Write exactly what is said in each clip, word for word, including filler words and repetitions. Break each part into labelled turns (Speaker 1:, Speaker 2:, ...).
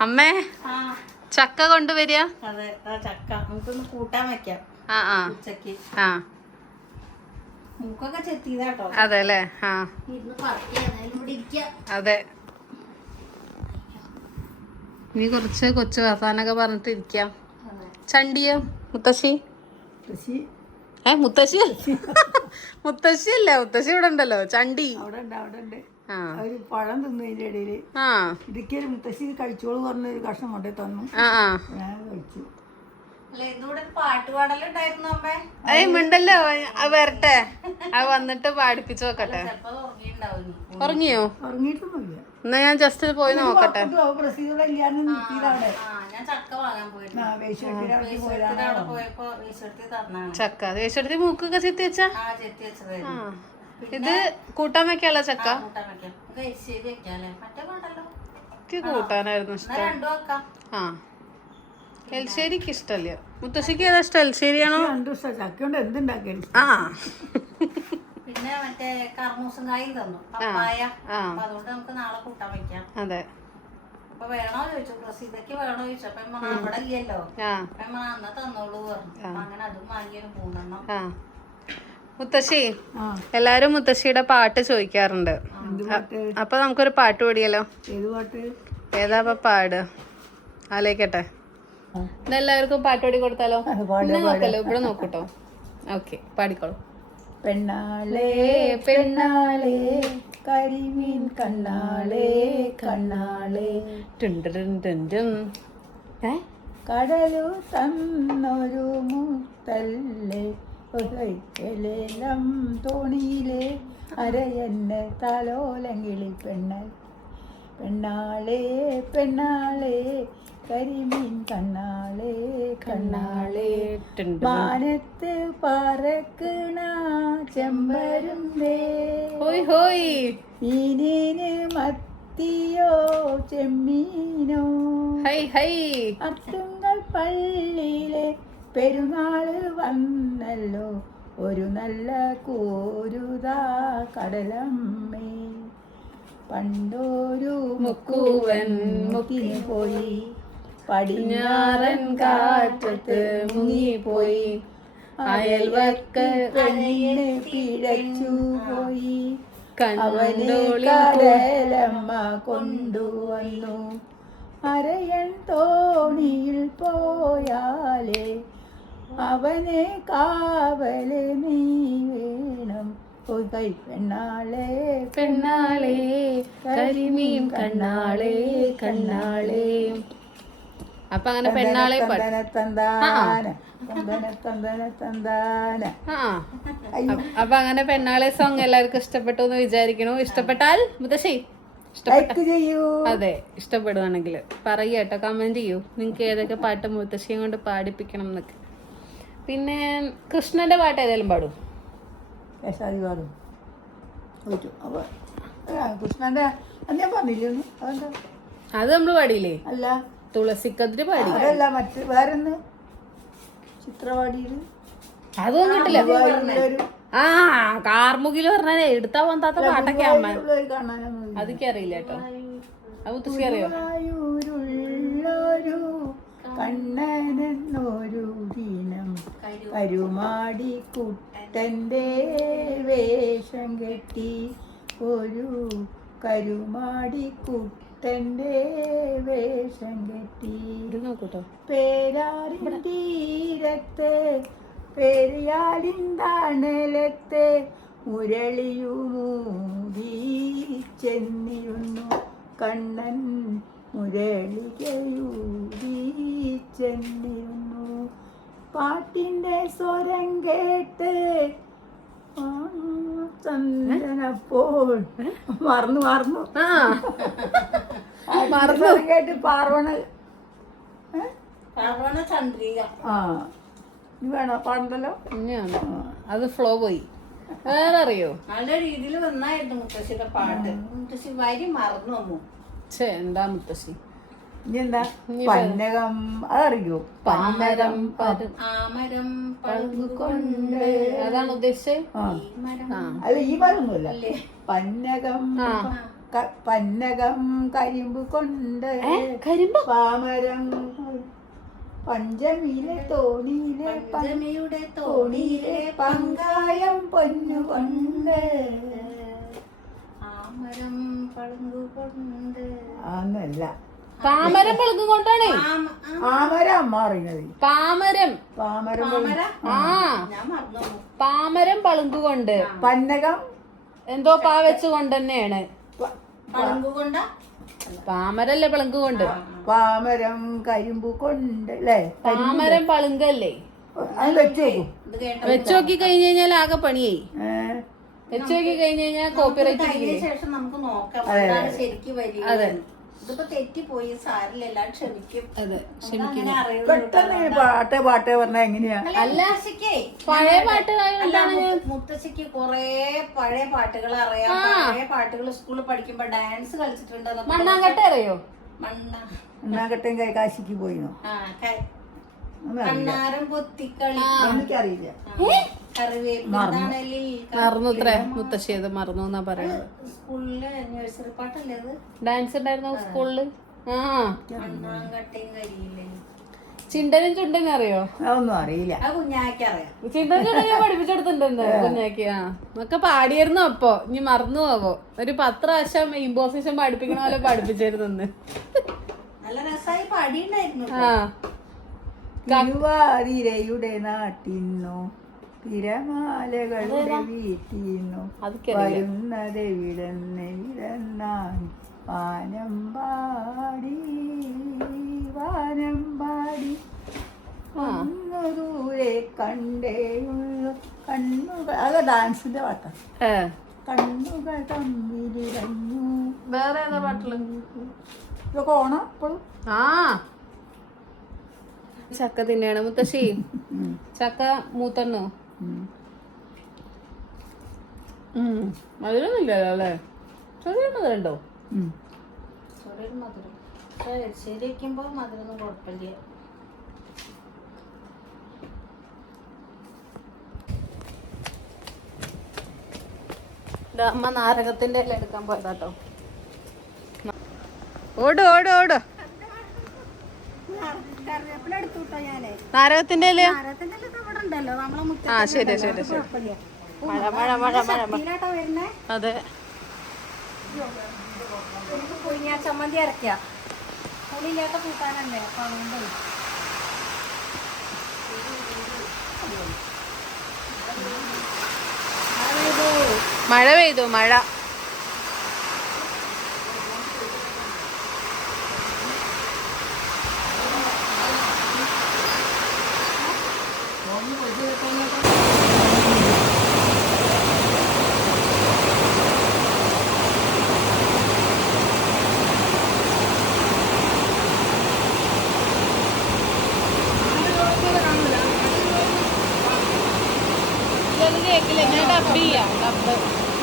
Speaker 1: അമ്മേ ചക്ക കൊണ്ടുവരിക.
Speaker 2: അതെ ചക്ക നമുക്കൊന്ന് കൂട്ടാൻ വെക്കാം.
Speaker 1: ആ ആ
Speaker 2: ഉച്ചക്ക്
Speaker 1: ആ
Speaker 2: മൂക്കൊക്കെ ചെത്തിയതാട്ടോ.
Speaker 1: അതെ അല്ലേ? ആ അതെ. നീ കുറച്ച് കൊച്ചു വർത്താനൊക്കെ പറഞ്ഞിട്ട് ഇരിക്കാം. ചണ്ടിയോ മുത്തശ്ശി? ഏ മുത്തശ്ശി മുത്തശ്ശി അല്ലേ? മുത്തശ്ശി ഇവിടെ ഉണ്ടല്ലോ. ചണ്ടി
Speaker 2: അവിടെ ഉണ്ട് അവിടെ ഉണ്ട്. അവര് പഴം തിന്നു അതിന്റെ ഇടയില്. ആ ഇടുക്കി ഒരു മുത്തശ്ശി കഴിച്ചോളൂ പറഞ്ഞ ഒരു കഷ്ണം കൊണ്ടേ തന്നു.
Speaker 1: ആ ആ
Speaker 2: ഞാൻ കഴിച്ചു.
Speaker 1: ഏയ് മിണ്ടല്ലോ, അത് വരട്ടെ. അത് വന്നിട്ട് പാടിപ്പിച്ചു നോക്കട്ടെ. ഉറങ്ങിയോ?
Speaker 2: ഉറങ്ങിയിട്ടൊന്നുമില്ല.
Speaker 1: എന്നാ ഞാൻ ജസ്റ്റ് പോയി നോക്കട്ടെ. ചക്ക വേശെടുത്തി മൂക്കൊക്കെ ചെത്തി വെച്ചാ. ഇത് കൂട്ടാൻ വെക്കാനുള്ള ചക്ക. കൂട്ടാനായിരുന്നു ഇഷ്ടം. ആ എൽശ്ശേരിക്ക് ഇഷ്ടല്ല. മുത്തശ്ശിക്ക് ഏതാ ഇഷ്ടം? എൽശ്ശേരിയാണോ?
Speaker 2: ചക്കയോണ്ട് എന്തുണ്ടാക്കി.
Speaker 1: ആ
Speaker 2: പിന്നെ മറ്റേ കർമൂസും കായും തന്നു പപ്പായ. അതുകൊണ്ട് നമുക്ക് നാളെ കൂട്ടാൻ വെക്കാം.
Speaker 1: അതെ.
Speaker 2: അപ്പൊ വേണോ ചോദിച്ചു, പ്രസീതക്ക് വേണോ ചോദിച്ചു. അപ്പൊ അവിടെ ഇല്ലല്ലോ. അപ്പൊ അന്ന തന്നോളൂ പറഞ്ഞു. അങ്ങനെ അതും വാങ്ങിയൊരു മൂന്നെണ്ണം.
Speaker 1: മുത്തശ്ശി, എല്ലാരും മുത്തശ്ശിയുടെ പാട്ട് ചോദിക്കാറുണ്ട്. അപ്പൊ നമുക്കൊരു പാട്ട് പാടിയല്ലോ. ഏതാ പാട് ആലോചിക്കട്ടെ. ഇതെല്ലാവർക്കും പാട്ട് പാടി കൊടുത്താലോ? നോക്കല്ലോ, ഇവിടെ നോക്കൂട്ടോ. ഓക്കെ, പാടിക്കോളൂ.
Speaker 2: പെണ്ണാളേ പെണ്ണാളേ കരിമീൻ കണ്ണാളേ കണ്ണാളേ
Speaker 1: ടുണ്ടും
Speaker 2: കടലു തന്നൊരു മുത്തല്ലേ ഒരൈക്കലേലം തോണിയിലെ അരയെന്നെ തലോലങ്കിളി പെണ്ണൽ പെണ്ണാളേ പെണ്ണാളേ കരിമീൻ കണ്ണാളേ കണ്ണാളേ മാനത്ത് പറക്കണ ചെമ്പരുന്തേ
Speaker 1: ഹോയ് ഹോയ്
Speaker 2: മീനിന് മത്തിയോ ചെമ്മീനോ
Speaker 1: ഹൈ ഹൈ
Speaker 2: അത്തുങ്ങൾ പള്ളിയിലെ പെരുന്നാള് വന്നല്ലോ ഒരു നല്ല കോരുതാ കടലമ്മേ പണ്ടോരു മുക്കുവൻ മുക്കിന് പോയി പടിഞ്ഞാറൻ കാറ്റത്ത് മുങ്ങിപ്പോയി അയൽവക്ക് പെണ്ണിനെ പിഴച്ചു പോയി അവനെ കടലമ്മ കൊണ്ടുവന്നു അരയൻ തോണിയിൽ പോയാലേ അവനെ കാവല് നീ വേണം പെണ്ണാളേ
Speaker 1: പെണ്ണാളേ കരിമീൻ കണ്ണാളേ കണ്ണാളേ. അപ്പൊ അങ്ങനെ പെണ്ണാളെ അപ്പൊ അങ്ങനെ പെണ്ണാളെ സോങ് എല്ലാവർക്കും ഇഷ്ടപ്പെട്ടു എന്ന് വിചാരിക്കണു. ഇഷ്ടപ്പെട്ടാൽ മുത്തശ്ശി അതെ ഇഷ്ടപ്പെടുവാണെങ്കിൽ പറയുക കേട്ടോ, കമന്റ് ചെയ്യൂ നിങ്ങക്ക് ഏതൊക്കെ പാട്ട് മുത്തശ്ശിയും കൊണ്ട് പാടിപ്പിക്കണം എന്നൊക്കെ. പിന്നെ കൃഷ്ണന്റെ പാട്ട് ഏതായാലും പാടും.
Speaker 2: കൃഷ്ണന്റെ ഞാൻ പറഞ്ഞില്ലേ
Speaker 1: അത് നമ്മള് പാടിയില്ലേ?
Speaker 2: അല്ല
Speaker 1: തുളസിക്കതിര് പാടി.
Speaker 2: അതല്ല മറ്റു വേറൊന്ന് ചിത്രപാടിയില്
Speaker 1: അതൊന്നും കിട്ടില്ല. ആ കാർമുകില് പറഞ്ഞാലേ എടുത്താ വന്നാത്ത പാട്ടൊക്കെ അമ്മ അതൊക്കെ അറിയില്ല കേട്ടോ. അത് മുത്തശ്ശി അറിയോ?
Speaker 2: കണ്ണനെന്നൊരു ദിനം കരുമാടി കുട്ടന്റെ വേഷം കെട്ടി ഒരു കരുമാടി കുട്ടന്റെ വേഷം കെട്ടി
Speaker 1: നോക്കൂട്ടോ.
Speaker 2: പേരാറിൻ തീരത്തെ പെരിയാലിൻ തണലത്തെ മുരളിയുമൂടി ചെന്നിരുന്നു കണ്ണൻ മുരളികയൂടി ചെന്നിരുന്നു പാട്ടിന്റെ സ്വരം കേട്ട് ചന്ദനപ്പോൾ മറന്നു മറന്നു മറന്നു കേട്ട് പാർവണ പാർവണ ചന്ദ്രിക. ആ ഇനി വേണോ പാടണ്ടല്ലോ.
Speaker 1: അത് ഫ്ലോ പോയി. വേറെ അറിയോ?
Speaker 2: നല്ല രീതിയിൽ വന്നായിരുന്നു മുത്തശ്ശിയുടെ പാട്ട്. മുത്തശ്ശി വരി മറന്നു വന്നു.
Speaker 1: ഛേ എന്താ മുത്തശ്ശി.
Speaker 2: ഇനി എന്താ പന്നകം അതറിയോ?
Speaker 1: പന്നകം
Speaker 2: ആമരം പഴുകൊണ്ട്
Speaker 1: അതാണ് ഉദ്ദേശിച്ചത്.
Speaker 2: അല്ല ഈ മരമൊന്നുമില്ല. പന്നകം
Speaker 3: പന്നകം കരിമ്പ് കൊണ്ട്
Speaker 1: കരിമ്പോ
Speaker 3: പാമരം പഞ്ചമിയിലെ തോണിയിലെ
Speaker 2: പഞ്ചമിയുടെ തോണിയിലെ
Speaker 3: പങ്കായം പൊന്നുകൊണ്ട്
Speaker 2: ആമരം പളുങ്കുകൊണ്ട്
Speaker 3: അന്നല്ല
Speaker 1: പാമരം പളുങ്കും കൊണ്ടാണ്
Speaker 3: പാമരം അമ്മ പറയുന്നത്.
Speaker 1: പാമരം
Speaker 3: പാമരം
Speaker 1: ആ
Speaker 2: ഞാൻ മറന്നു.
Speaker 1: പാമരം പളുങ്കുകൊണ്ട്
Speaker 3: പന്നകം
Speaker 1: എന്തോ പാ വെച്ചുകൊണ്ട് തന്നെയാണ്.
Speaker 2: പളുങ്കുകൊണ്ട
Speaker 1: പാമരല്ലേ പളുങ്ക് കൊണ്ട്.
Speaker 3: പാമരം കരിമ്പ് കൊണ്ട് അല്ലേ?
Speaker 1: പാമരം പളുങ്കല്ലേ?
Speaker 3: അത് വെച്ച് നോക്കും.
Speaker 1: വെച്ച് നോക്കി കഴിഞ്ഞു കഴിഞ്ഞാൽ ആകെ പണിയായി. വെച്ച് നോക്കി കഴിഞ്ഞു കഴിഞ്ഞാൽ കോപ്പിറൈറ്റ്
Speaker 2: അതിന് ശേഷം നമുക്ക് നോക്കാം എന്താണ് ശരിക്കും വരിക. ഇതിപ്പോ തെറ്റിപ്പോയി, സാരില്ല, എല്ലാം ക്ഷമിക്കും.
Speaker 1: അതെ ക്ഷമിക്കും.
Speaker 3: പെട്ടെന്ന് പാട്ട് പാട്ട് പറഞ്ഞാ എങ്ങനെയാ?
Speaker 1: അല്ല പഴയ പാട്ട്
Speaker 2: മുത്തശ്ശിക്ക് കൊറേ പഴയ പാട്ടുകൾ അറിയാം. പഴയ പാട്ടുകൾ സ്കൂളിൽ പഠിക്കുമ്പോ ഡാൻസ് കളിച്ചിട്ടുണ്ട്.
Speaker 1: മണ്ണാങ്കട്ട അറിയോ?
Speaker 2: മണ്ണ
Speaker 3: മണ്ണാങ്കട്ടയും കാശിക്ക് പോയിനോ?
Speaker 2: കണ്ണാരം പൊത്തിക്കളി
Speaker 3: എനിക്കറിയില്ല.
Speaker 2: കറിവേപ്പിൽ
Speaker 1: മറന്നുത്രേ മുത്തശ്ശി, അത് മറന്നു എന്നാ പറയണത്.
Speaker 2: സ്കൂളിലെ നഴ്സറി പാട്ടല്ലേ അത്?
Speaker 1: ഡാൻസ് ഉണ്ടായിരുന്നു സ്കൂളില്. ആ
Speaker 2: മണ്ണാങ്കട്ടയും കരിയില്ലേ?
Speaker 1: ചിണ്ടനും ചുണ്ടനും അറിയോ?
Speaker 3: അതൊന്നും അറിയില്ല.
Speaker 2: അത് കുഞ്ഞാക്കി അറിയാം.
Speaker 1: ചിണ്ടനും ചുണ്ടനും പഠിപ്പിച്ചെടുത്തിട്ടുണ്ട് കുഞ്ഞാക്കി. ആ ഒക്കെ പാടിയായിരുന്നു. അപ്പൊ ഇനി മറന്നു പോവോ? ഒരു പത്ത് പ്രാവശ്യം ഇമ്പോസിഷൻ പഠിപ്പിക്കണ പോലെ പഠിപ്പിച്ചായിരുന്നു.
Speaker 2: നല്ല രസമായി പാടിയുണ്ടായിരുന്നു.
Speaker 1: ആ
Speaker 3: തിരുവാതിരയുടെ നാട്ടിന്നോ തിരമാലകളുടെ വീട്ടിന്നോ വരുന്നത് വിടന്ന് വിടന്നാൻ വാനമ്പാടി വാനമ്പാടി ഒന്ന് ദൂരെ കണ്ടേയുള്ളു കണ്ണുകൾ. അത് ഡാൻസിന്റെ പാട്ടാണ്. കണ്ണുകൾ തമ്മിലിടഞ്ഞു.
Speaker 1: വേറെ ഏതാ പാട്ടില്?
Speaker 3: ഇതൊക്കെ ഓണം ഇപ്പോഴും.
Speaker 1: ആ ചക്ക തിന്നെയാണ് മുത്തശ്ശി. ചക്ക മൂത്തണ്ണോ? മധുരൊന്നും ഇല്ലല്ലോ അല്ലേ? ചെറിയ മധുരം ഉണ്ടോ?
Speaker 2: ചെറിയൊരു മധുരം. ശരി വയ്ക്കുമ്പോ മധുരമൊന്നും കുഴപ്പമില്ല.
Speaker 1: അമ്മ നാരകത്തിന്റെ എല്ലാം എടുക്കാൻ പോയതാട്ടോ. ഓട് ഓട് ഓട്. നാരകത്തിന്റെ ഇല. ആ ശരി ശരി ശരി. മഴ മഴ മഴ മഴ അതെ.
Speaker 2: ചമ്മന്തി അരക്കുക. പുളിയില്ലാത്ത കൂട്ടാനല്ലേ, അപ്പൊ അതുകൊണ്ട്
Speaker 1: മഴ പെയ്തു. മഴ കേക്കില്ല. ഞാൻ ഡബ് ചെയ്യാം. ഡബ്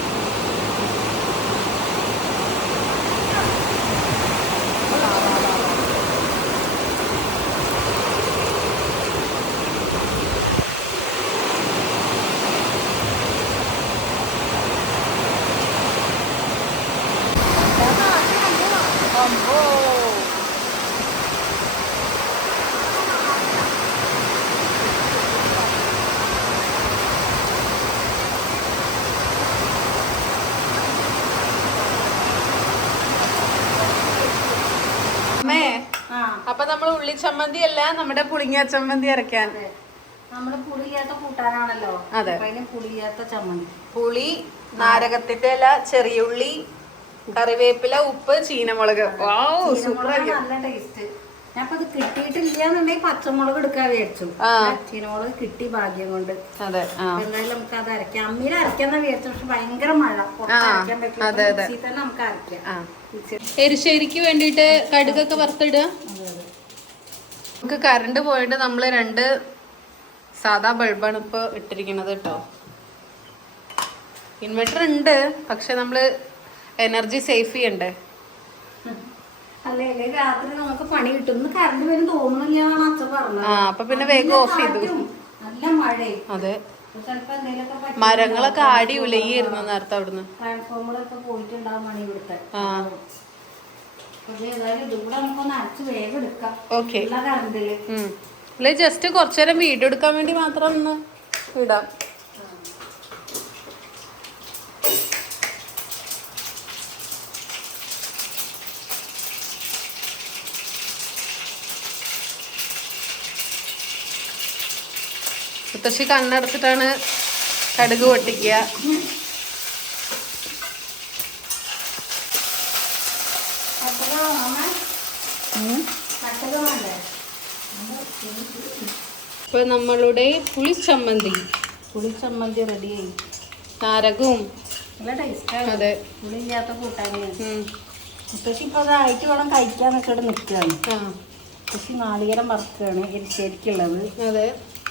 Speaker 1: അപ്പൊ നമ്മൾ ഉള്ളി ചമ്മന്തി അല്ല, നമ്മുടെ പുളിങ്ങ ചമ്മന്തി അരക്കാൻ.
Speaker 2: നമ്മള് പുളിയാത്ത കൂട്ടാനാണല്ലോ.
Speaker 1: അതെ,
Speaker 2: പുളിയാത്ത ചമ്മന്തി.
Speaker 1: പുളി, നാരകത്തിന്റെ ഇല, ചെറിയുള്ളി, കറിവേപ്പില, ഉപ്പ്, ചീനമുളക്.
Speaker 2: നല്ല ടേസ്റ്റ്. ഞാനിപ്പോ അത് കിട്ടിയിട്ടില്ലാന്നുണ്ടെങ്കിൽ പച്ചമുളക് എടുക്കാൻ വിചാരിച്ചു. ചീനമുളക് കിട്ടി ഭാഗ്യം കൊണ്ട്.
Speaker 1: അതെ,
Speaker 2: എന്തായാലും നമുക്ക് അത് അരക്കാം. അമ്മീനെ അരക്കാന്ന് വിചാരിച്ചു. പക്ഷെ ഭയങ്കര മഴ, അരക്കാൻ പറ്റില്ല. തന്നെ നമുക്ക് അരക്കാം.
Speaker 1: എരിശ്ശേരിക്ക് വേണ്ടിട്ട് കടുകൊക്കെ വറുത്തിടുക. നമുക്ക് കറണ്ട് പോയിട്ട് നമ്മള് രണ്ട് സാധാ ബൾബാണ് ഇപ്പൊ ഇട്ടിരിക്കുന്നത് കേട്ടോ. ഇൻവെർട്ടർ ഉണ്ട്, പക്ഷെ നമ്മള് എനർജി സേഫ് ചെയ്യണ്ടേ.
Speaker 2: അല്ലേ രാത്രി നമുക്ക് പണി കിട്ടും. കറണ്ട് വരും തോന്നുന്നില്ല അച്ഛൻ പറഞ്ഞത്.
Speaker 1: ആ അപ്പൊ പിന്നെ വേഗം ഓഫ് ചെയ്തു.
Speaker 2: നല്ല മഴ.
Speaker 1: അതെ,
Speaker 2: ചിലപ്പോ എന്തെങ്കിലുമൊക്കെ
Speaker 1: മരങ്ങളൊക്കെ ആടി ഉലയായിരുന്നു നേരത്തെ അവിടുന്ന്.
Speaker 2: ട്രാൻസ്ഫോമറൊക്കെ പോയിട്ടുണ്ടാവും മണി ഇവിടുത്തെ.
Speaker 1: ആ
Speaker 2: ഏതായാലും ഇതുകൂടെ നമുക്കൊന്ന് അരച്ച് വേഗം എടുക്കാം.
Speaker 1: ഓക്കെ.
Speaker 2: ഉള്ള കറണ്ടില്
Speaker 1: അല്ലെ ജസ്റ്റ് കുറച്ചു നേരം വീഡിയോ എടുക്കാൻ വേണ്ടി മാത്രം ഒന്ന് ഇടാം. മുത്തശ്ശി കണ്ണടച്ചിട്ടാണ് കടുക് പൊട്ടിക്കുക. ഇപ്പൊ നമ്മളുടെ പുളിച്ചമ്മന്തി
Speaker 2: പുളിച്ചമ്മന്തി റെഡിയായി.
Speaker 1: നാരകവും
Speaker 2: നല്ല ടേസ്റ്റാണ്.
Speaker 1: അതെ,
Speaker 2: പുളിയില്ലാത്ത കൂട്ടാനാണ്.
Speaker 1: ഉം.
Speaker 2: മുത്തശ്ശി ഇപ്പൊ അതായിട്ട് വേണം കഴിക്കാന്നൊക്കെ ഇവിടെ നിൽക്കുകയാണ്.
Speaker 1: ആ
Speaker 2: മുത്തശ്ശി നാളികേരം വറുക്കുകയാണ് എരിശ്ശേരിക്കുള്ളത്.
Speaker 1: അതെ,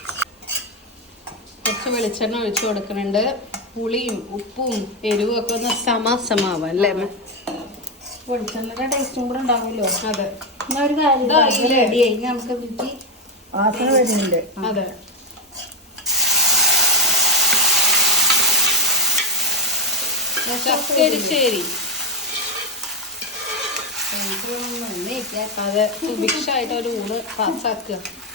Speaker 1: കുറച്ച് വെളിച്ചെണ്ണ ഒഴിച്ചു കൊടുക്കുന്നുണ്ട്. പുളിയും ഉപ്പും എരിവും ഒക്കെ ഒന്ന് സമാസമാവാം അല്ലേ അമ്മ?
Speaker 2: വെളിച്ചെണ്ണയുടെ ടേസ്റ്റും കൂടെ ഉണ്ടാവുമല്ലോ.
Speaker 1: അതെ,
Speaker 2: എന്നാ ഒരു കാര്യം റെഡിയായി. നമുക്ക് രുചി
Speaker 3: വാസന വരുന്നുണ്ട്.
Speaker 1: അതെ. ചക്കരിശ്ശേരി അതെ, സുഭിക്ഷായിട്ട് ഒരു ഊണ് പാസ്സാക്കുക.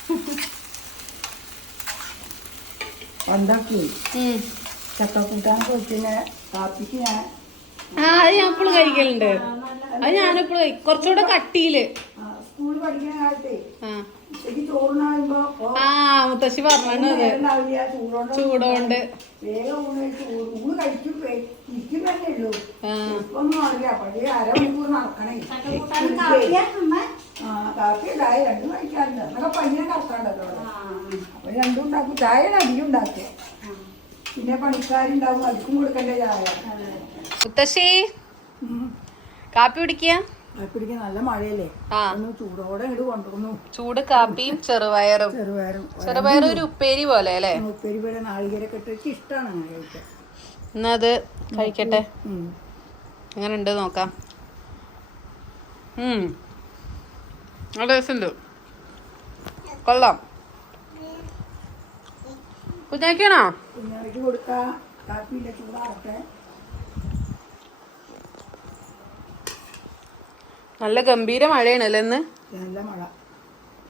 Speaker 3: ഉണ്ടാക്കി ചക്കക്കൂട്ടാൻ കൊച്ചിന് കാപ്പിക്ക് ഞാൻ
Speaker 1: ആ അത് ഞാൻ എപ്പോഴും കഴിക്കലുണ്ട്. അത് ഞാനെപ്പോഴും കഴിക്കും, കുറച്ചുകൂടെ കട്ടിയില്.
Speaker 3: സ്കൂളിൽ പഠിക്കുന്ന കാലത്തെ
Speaker 1: ആ
Speaker 3: എനിക്ക് ചോറിനാകുമ്പോ
Speaker 1: ആ മുത്തശ്ശി പറഞ്ഞു അത്
Speaker 3: ചൂടോണ്ട്
Speaker 1: ചൂടോണ്ട്.
Speaker 3: വേഗം ഊണ് കഴിച്ച് ഊണ് കഴിക്കും ഇരിക്കും തന്നെ ഉള്ളൂ.
Speaker 1: ആ
Speaker 3: ഒന്നും അറിയില്ല. പഴയ അരമണിക്കൂർ നടക്കണേ. ആ കാപ്പി ചായ രണ്ടും കഴിക്കാറുണ്ട്. എന്നൊക്കെ പയ്യനെ കറക്കാണ്ടല്ലോ. അപ്പൊ രണ്ടും ഉണ്ടാക്കും. ചായ അധികം ഉണ്ടാക്കുക. പിന്നെ പണിക്കാരുണ്ടാവും, അവർക്കും കൊടുക്കണ്ടേ ചായ.
Speaker 1: മുത്തശ്ശി കാപ്പി കുടിക്കുക.
Speaker 3: കാപ്പിടിക്ക് നല്ല മഴയല്ലേ,
Speaker 1: ആ
Speaker 3: ഒന്ന് ചൂടോടെ ഇങ്ങോട്ട് കൊണ്ടുവന്നു.
Speaker 1: ചൂട് കാപ്പിയും ചെറുപയറും.
Speaker 3: ചെറുപയറും
Speaker 1: ചെറുപയറും ഒരു ഉപ്പേരി പോലെ അല്ലേ?
Speaker 3: ഉപ്പേരി പോലെ നാളികേരൊക്കെ ഇട്ട് എനിക്ക് ഇഷ്ടമാണ് അങ്ങനെ കഴിക്കാൻ.
Speaker 1: എന്നാ അത് കഴിക്കട്ടെ,
Speaker 3: ഉം.
Speaker 1: എങ്ങനെ ഉണ്ട് നോക്കാം. ഉം നല്ല ടേസ്റ്റ് ഉണ്ട്, കൊള്ളാം. കുഞ്ഞാക്കണോ?
Speaker 3: കുഞ്ഞാവിക്ക് കൊടുക്കാം. കാപ്പിയില്ല, ചൂടാറട്ടെ.
Speaker 1: നല്ല ഗംഭീര മഴയാണല്ലേ ഇന്ന്.
Speaker 3: നല്ല മഴ.